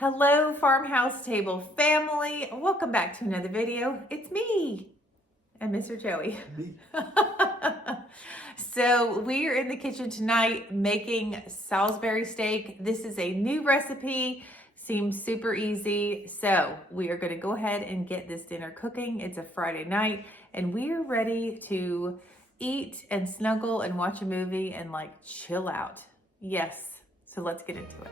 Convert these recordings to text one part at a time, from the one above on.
Hello, Farmhouse Table family. Welcome back to another video. It's me and Mr. Joey. So we are in the kitchen tonight making Salisbury steak. This is a new recipe, seems super easy. So we are going to go ahead and get this dinner cooking. It's a Friday night and we are ready to eat and snuggle and watch a movie and like chill out. Yes, so let's get into it.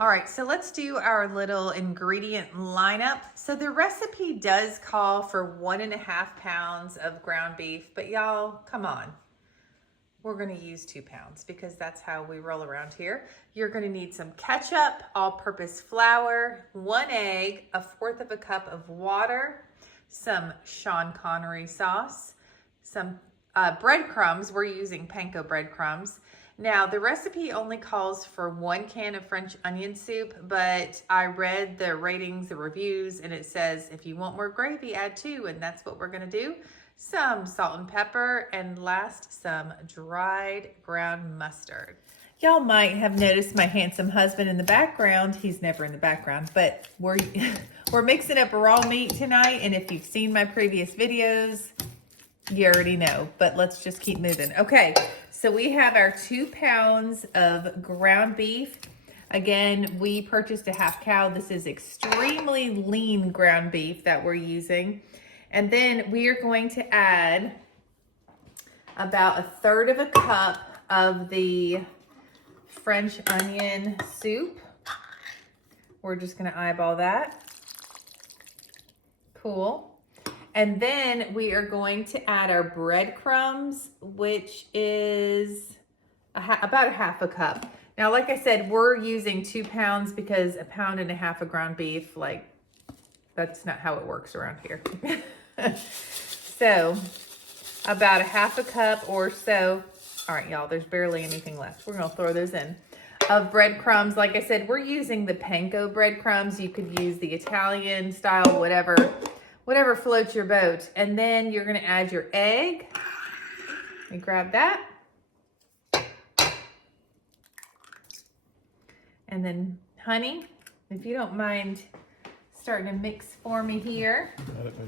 All right, so let's do our little ingredient lineup. So the recipe does call for 1.5 pounds of ground beef, but y'all, come on. We're gonna use 2 pounds because that's how we roll around here. You're gonna need some ketchup, all-purpose flour, 1 egg, 1/4 cup of water, some Sean Connery sauce, some breadcrumbs. We're using panko breadcrumbs. Now, the recipe only calls for 1 can of French onion soup, but I read the ratings, the reviews, and it says if you want more gravy, add 2, and that's what we're gonna do. Some salt and pepper, and last, some dried ground mustard. Y'all might have noticed my handsome husband in the background. He's never in the background, but we're mixing up raw meat tonight, and if you've seen my previous videos, you already know, but let's just keep moving. Okay, so we have our 2 pounds of ground beef. Again, we purchased a half cow. This is extremely lean ground beef that we're using. And then we are going to add about 1/3 cup of the French onion soup. We're just gonna eyeball that. Cool. And then we are going to add our breadcrumbs, which is about 1/2 cup. Now, like I said, we're using 2 pounds because 1.5 pounds of ground beef, like, that's not how it works around here. So, about 1/2 cup or so. All right, y'all, there's barely anything left. We're gonna throw those in. Of breadcrumbs, like I said, we're using the panko breadcrumbs. You could use the Italian style, whatever floats your boat. And then you're gonna add your egg. Let me grab that. And then honey, if you don't mind starting to mix for me here.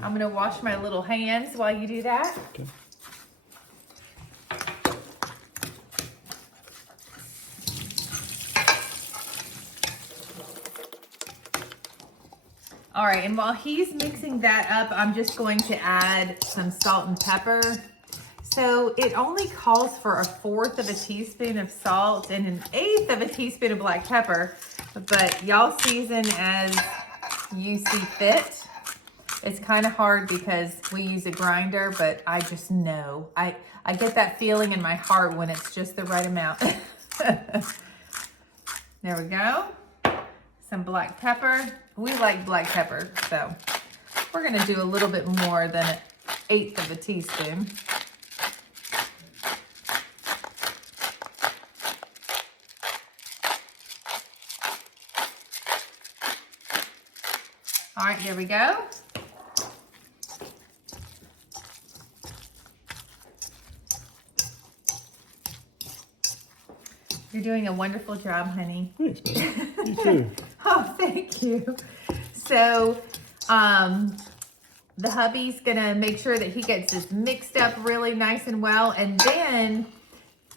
I'm gonna wash my little hands while you do that. Okay. All right, and while he's mixing that up, I'm just going to add some salt and pepper. So it only calls for 1/4 teaspoon of salt and 1/8 teaspoon of black pepper, but y'all season as you see fit. It's kind of hard because we use a grinder, but I just know. I get that feeling in my heart when it's just the right amount. There we go. Some black pepper. We like black pepper, so we're gonna do a little bit more than 1/8 teaspoon. All right, here we go. You're doing a wonderful job, honey. Thanks, man. You too. Oh, thank you. So, the hubby's gonna make sure that he gets this mixed up really nice and well, and then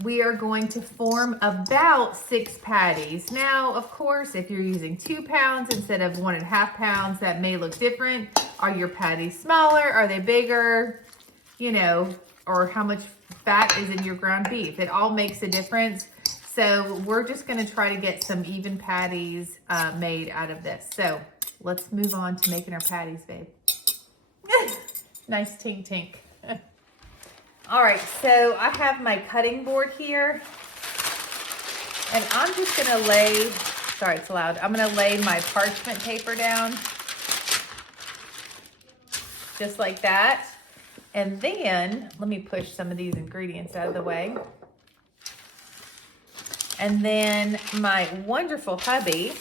we are going to form about 6 patties. Now, of course, if you're using 2 pounds instead of 1.5 pounds, that may look different. Are your patties smaller? Are they bigger? You know, or how much fat is in your ground beef? It all makes a difference. So we're just gonna try to get some even patties made out of this. So let's move on to making our patties, babe. Nice tink tink. All right, so I have my cutting board here, and I'm just gonna lay, sorry it's loud, I'm gonna lay my parchment paper down, just like that. And then, let me push some of these ingredients out of the way. And then my wonderful hubby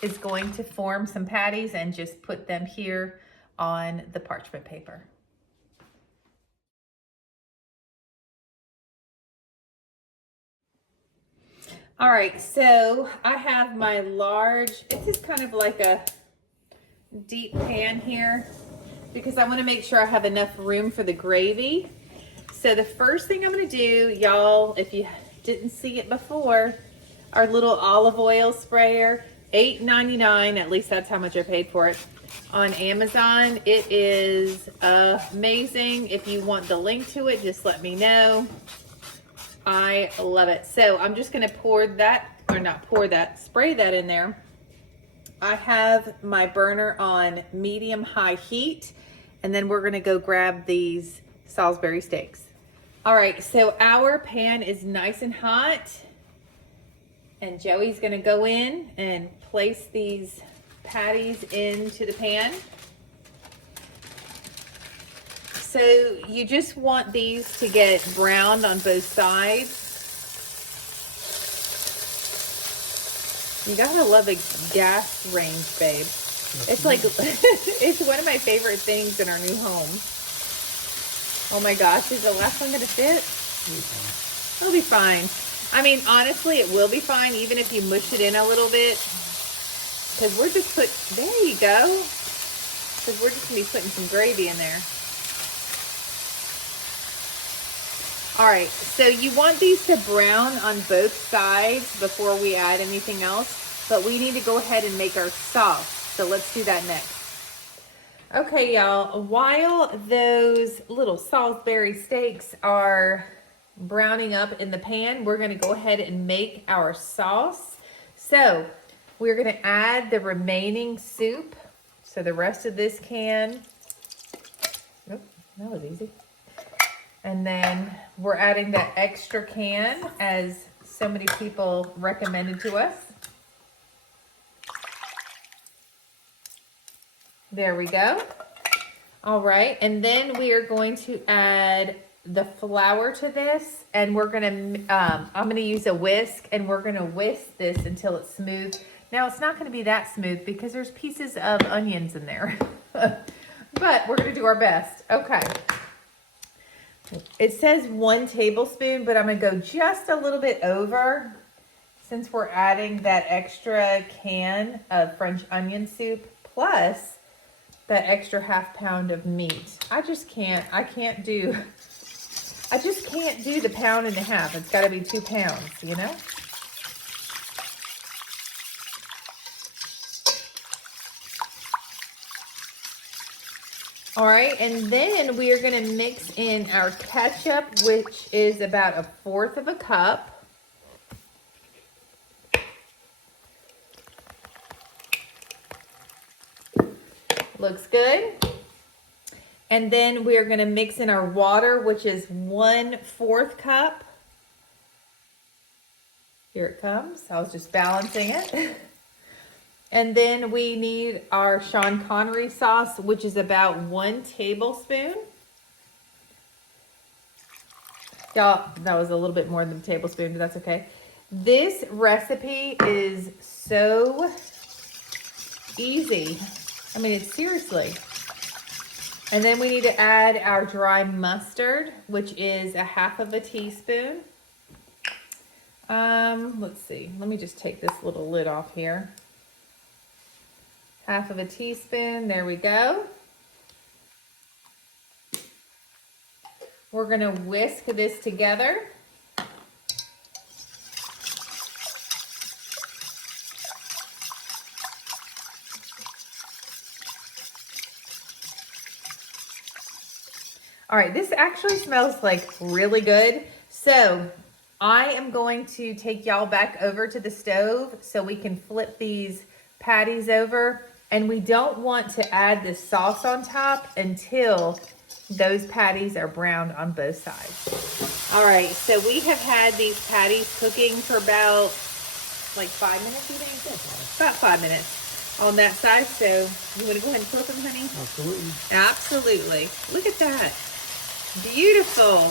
is going to form some patties and just put them here on the parchment paper. All right, so I have my large, this is kind of like a deep pan here because I want to make sure I have enough room for the gravy. So the first thing I'm going to do, y'all, if you didn't see it before, our little olive oil sprayer, $8.99, at least that's how much I paid for it on Amazon. It is amazing. If you want the link to it, just let me know. I love it. So I'm just going to pour that, or not pour that, spray that in there. I have my burner on medium-high heat, and then we're going to go grab these Salisbury steaks. All right, so our pan is nice and hot, and Joey's going to go in and place these patties into the pan. So you just want these to get browned on both sides. You gotta love a gas range, babe. It's like, it's one of my favorite things in our new home. Oh my gosh, is the last one gonna fit? It'll be fine. I mean, honestly, it will be fine even if you mush it in a little bit. Because we're just there you go. Because we're just gonna be putting some gravy in there. All right, so you want these to brown on both sides before we add anything else, but we need to go ahead and make our sauce. So let's do that next. Okay, y'all, while those little Salisbury steaks are browning up in the pan, we're gonna go ahead and make our sauce. So we're gonna add the remaining soup. So the rest of this can, oh, that was easy. And then we're adding that extra can as so many people recommended to us. There we go. All right, and then we are going to add the flour to this, and we're gonna, I'm gonna use a whisk, and we're gonna whisk this until it's smooth. Now it's not gonna be that smooth because there's pieces of onions in there, but we're gonna do our best. Okay. It says 1 tablespoon, but I'm gonna go just a little bit over since we're adding that extra can of French onion soup plus that extra ½ pound of meat. I just can't do the 1.5 pounds. It's gotta be 2 pounds, you know? All right, and then we are gonna mix in our ketchup, which is about 1/4 cup. Looks good. And then we are gonna mix in our water, which is 1/4 cup. Here it comes. I was just balancing it. And then we need our Sean Connery sauce, which is about 1 tablespoon. Y'all, that was a little bit more than a tablespoon, but that's okay. This recipe is so easy. I mean, it's seriously. And then we need to add our dry mustard, which is 1/2 teaspoon. Let's see. Let me just take this little lid off here. 1/2 teaspoon, there we go. We're gonna whisk this together. All right, this actually smells like really good. So I am going to take y'all back over to the stove so we can flip these patties over. And we don't want to add this sauce on top until those patties are browned on both sides. All right, so we have had these patties cooking for about like 5 minutes, you think? About 5 minutes on that side. So you want to go ahead and flip them, honey? Absolutely. Absolutely. Look at that. Beautiful.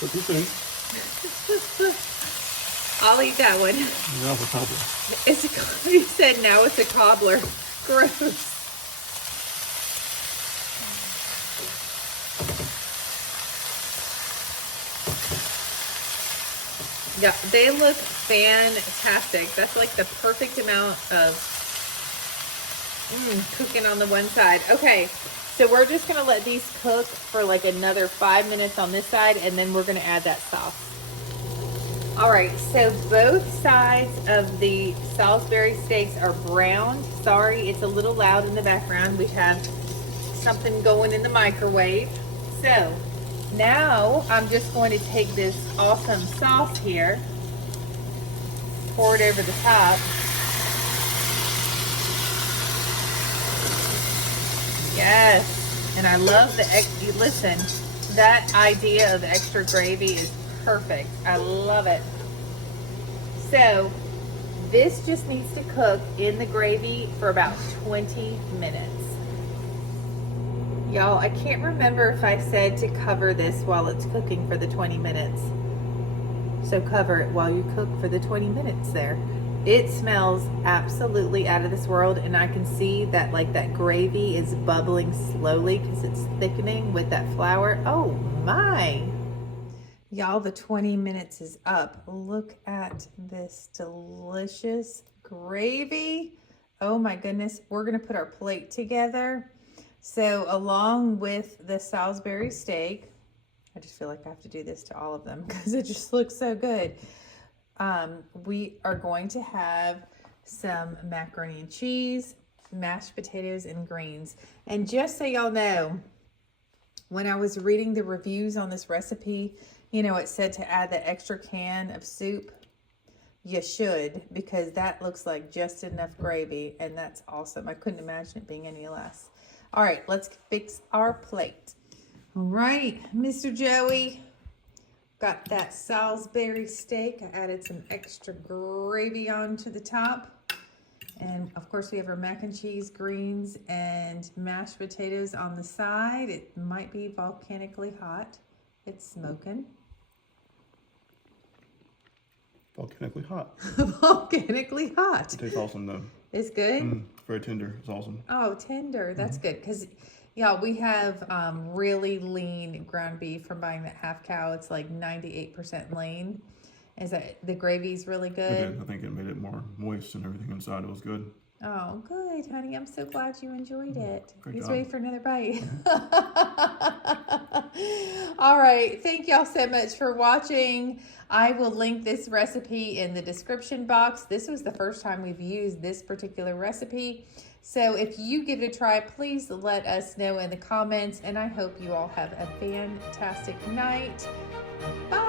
What do you think? I'll eat that one. Now it's a cobbler. You said now it's a cobbler. Gross. Yeah, they look fantastic. That's like the perfect amount of cooking on the one side. Okay, so we're just gonna let these cook for like another 5 minutes on this side, and then we're gonna add that sauce. All right, so both sides of the Salisbury steaks are browned. Sorry, it's a little loud in the background. We have something going in the microwave. So now I'm just going to take this awesome sauce here, pour it over the top. Yes, and I love listen, that idea of extra gravy is perfect. I love it. So this just needs to cook in the gravy for about 20 minutes. Y'all, I can't remember if I said to cover this while it's cooking for the 20 minutes. So cover it while you cook for the 20 minutes there. It smells absolutely out of this world, and I can see that like that gravy is bubbling slowly because it's thickening with that flour. Oh my. Y'all, the 20 minutes is up. Look at this delicious gravy. Oh my goodness. We're going to put our plate together. So along with the Salisbury steak, I just feel like I have to do this to all of them because it just looks so good. We are going to have some macaroni and cheese, mashed potatoes, and greens. And just so y'all know, when I was reading the reviews on this recipe, you know, it said to add the extra can of soup. You should, because that looks like just enough gravy, and that's awesome. I couldn't imagine it being any less. All right, let's fix our plate. All right, Mr. Joey, got that Salisbury steak. I added some extra gravy onto the top. And of course we have our mac and cheese, greens, and mashed potatoes on the side. It might be volcanically hot. It's smoking. Volcanically hot. Volcanically hot. It tastes awesome though. It's good? Very tender. It's awesome. Oh, tender. That's good. Because, yeah, we have really lean ground beef from buying that half cow. It's like 98% lean. Is that the gravy's really good? It did. I think it made it more moist and everything inside. It was good. Oh, good, honey. I'm so glad you enjoyed it. Great He's job. ready for another bite. All right. Thank y'all so much for watching. I will link this recipe in the description box. This was the first time we've used this particular recipe. So if you give it a try, please let us know in the comments. And I hope you all have a fantastic night. Bye.